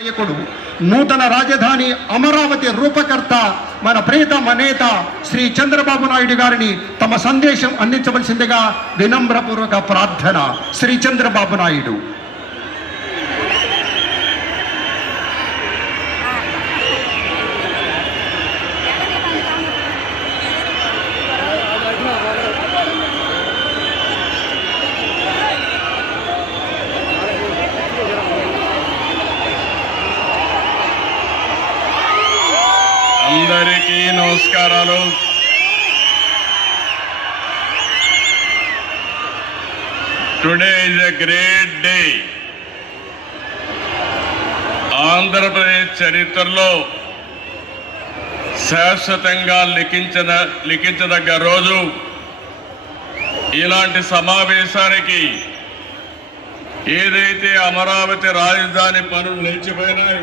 నాయకుడు నూతన రాజధాని అమరావతి రూపకర్త మన ప్రియతమ నేత శ్రీ చంద్రబాబు నాయుడు గారిని తమ సందేశం అందించవలసిందిగా వినమ్రపూర్వక ప్రార్థన శ్రీ చంద్రబాబు నాయుడు. అందరికీ నమస్కారాలు. Today is a great day Andhra Pradesh చరిత్రలో శాశ్వతంగా లిఖించిన లిఖించదగ్గ రోజు. ఇలాంటి సమావేశానికి ఏదైతే అమరావతి రాజధాని పనులు నిలిచిపోయినాయి